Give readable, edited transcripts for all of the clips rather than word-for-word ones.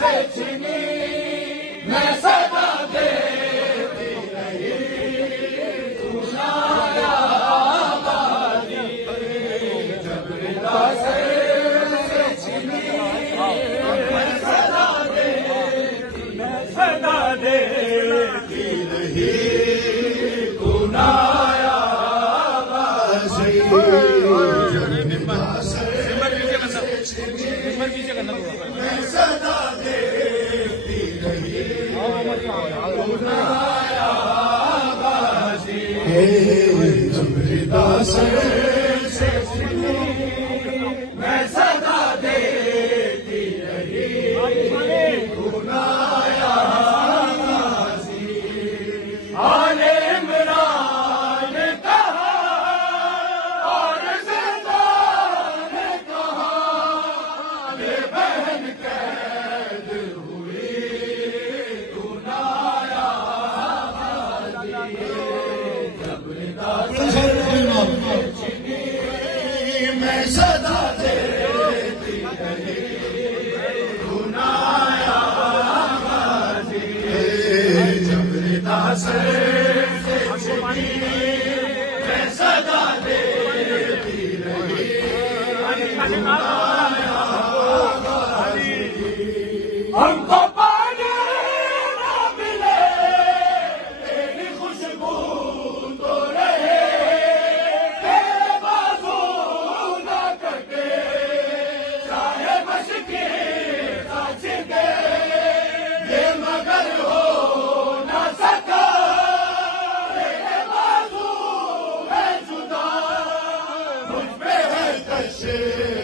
से छिनी मैं सदा देती रही तू नाया आबादी जब रिदा से छिनी मैं सदा देती रही तू नाया आबादी मैं सदा देती रही तू नाया आबादी जब रिदा से छिनी मैं सदा देती रही तू नाया आबादी आले इमरान कहा और ज़िंदा ने कहा ये बहन कैद हुई तू नाया आबादी जब रिदा से छिनी मैं सदा देती रही तू नाया आबादी जब रिदा से छिनी मैं सदा देती रही तू नाया आबादी हमको पाने ना मिले तेरी खुशबू तो रहे तेरे बाजू ना कटे चाहे बस के साथ के ये मगर हो ना सका तेरे बाजू है जुदा मुझ पे है कशे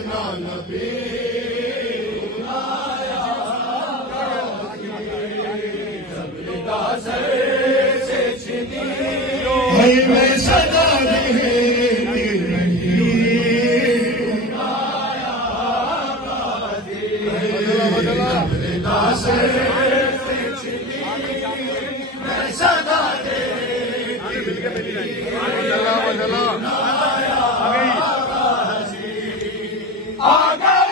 ना नबी से छिनी मैं सदा देती रही नाया आबादी जब रिदा से छिनी मैं सदा देती रही नाया आबादी आ गए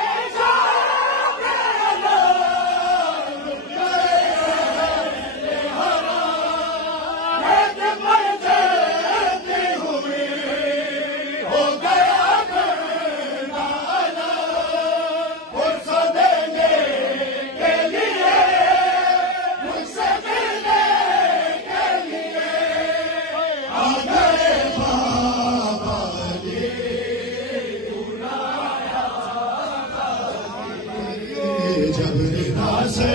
जब रिदा से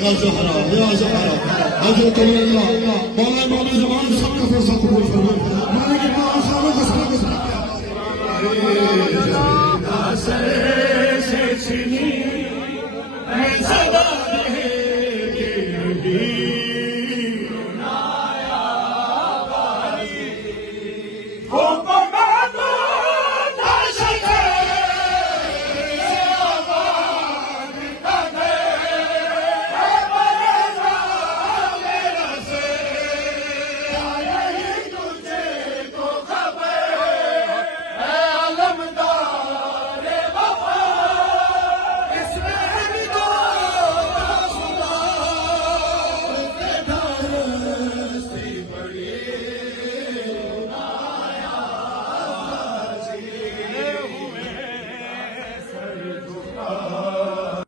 या ज़हरा हज़रत अल्लाह मौला मौला ज़मान सबका फरसात कबूल फरमाए माने की मां सालों का सलाम जब रिदा से छिनी मैं सदा